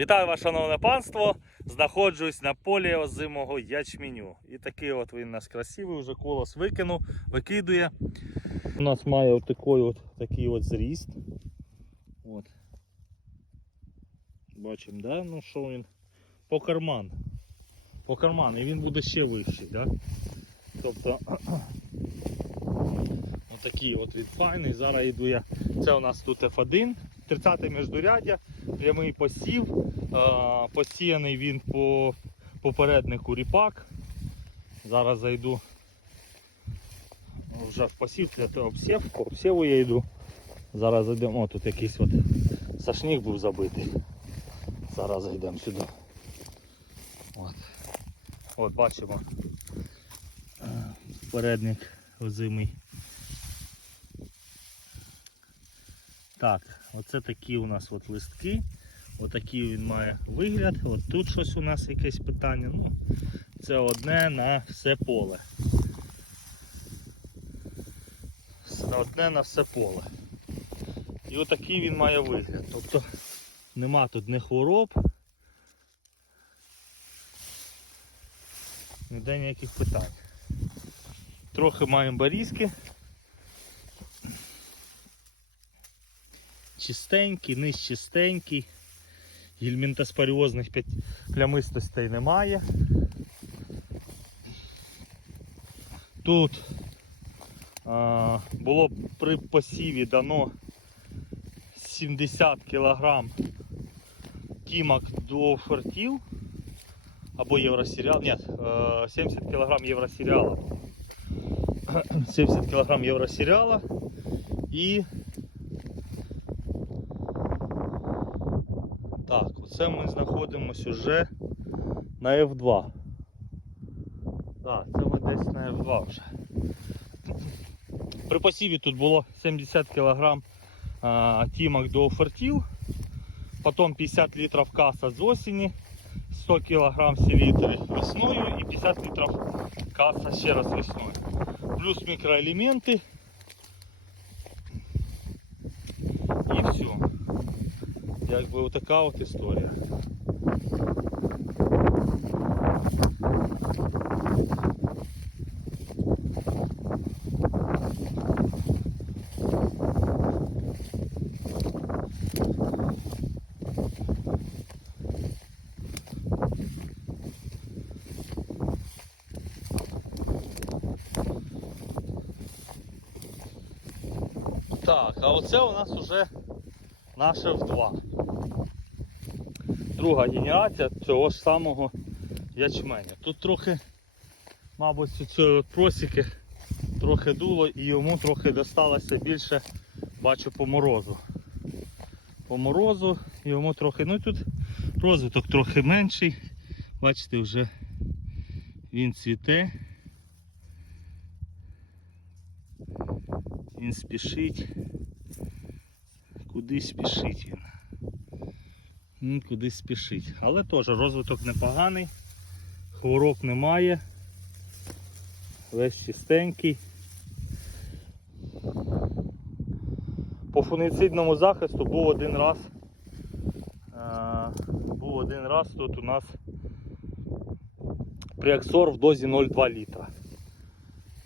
Вітаю вас, шановне панство! Знаходжусь на полі озимого ячменю. І такий от він у нас красивий, вже колос викинув, викидує. У нас має от такий от, такий от зріст. От. Бачимо, да? Ну що він? По карман. По карман. І він буде ще вищий, да? Тобто отакий от він файний. Зараз йду я. Це у нас тут F1, 30 міждуряддя, прямий посів. Посіяний він по попереднику ріпак. Зараз зайду вже в посів, це обсів, по обсіву я йду. Зараз зайдемо, о тут якийсь от сашник був забитий. Зараз зайдемо сюди. От, от бачимо. е, Передник озимий. Так, оце такі у нас от листки. Отакий він має вигляд. От тут щось у нас якесь питання. Ну, це одне на все поле. Одне на все поле. І отакий він має вигляд. Тобто нема тут ні хвороб, ніде ніяких питань. Трохи маємо барізки. Чистенький, низ чистенький. Гельмінтоспоріозних плямистостей немає. Тут а, було при посіві дано 70 кг тімок до фортів або євросеріал. Ні, е, 70 кг євросеріала. 70 кг євросеріала і Оце ми знаходимося вже на F2. Так, це ми десь на F2 вже. При посіві тут було 70 кг тімок до фортів, потім 50 літрів каса з осені, 100 кг селітри весною і 50 літрів каса ще раз весною. Плюс мікроелементи. Якби отака от історія. Так, а оце у нас уже наше F2 друга генерація цього ж самого ячменя. Тут трохи, мабуть, цієї просіки трохи дуло і йому трохи досталося більше, бачу, по морозу. По морозу йому трохи, ну тут розвиток трохи менший. Бачите, вже він цвіте. Він спішить. Куди спішить він? Він кудись спішить. Але теж розвиток непоганий, хвороб немає, весь чистенький. По фунгіцидному захисту був один раз. е, Був один раз тут у нас Приаксор в дозі 0,2 літра.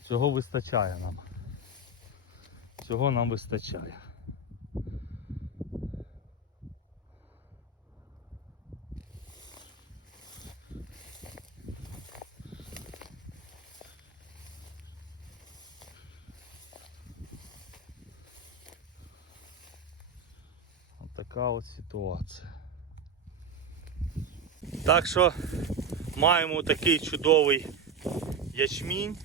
Цього вистачає нам. Цього нам вистачає. Така от ситуація. Так що маємо такий чудовий ячмінь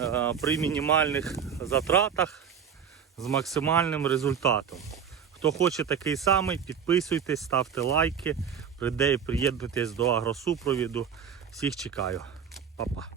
е, при мінімальних затратах з максимальним результатом. Хто хоче такий самий, підписуйтесь, ставте лайки, приєднуйтесь до агросупровіду. Всіх чекаю. Па-па.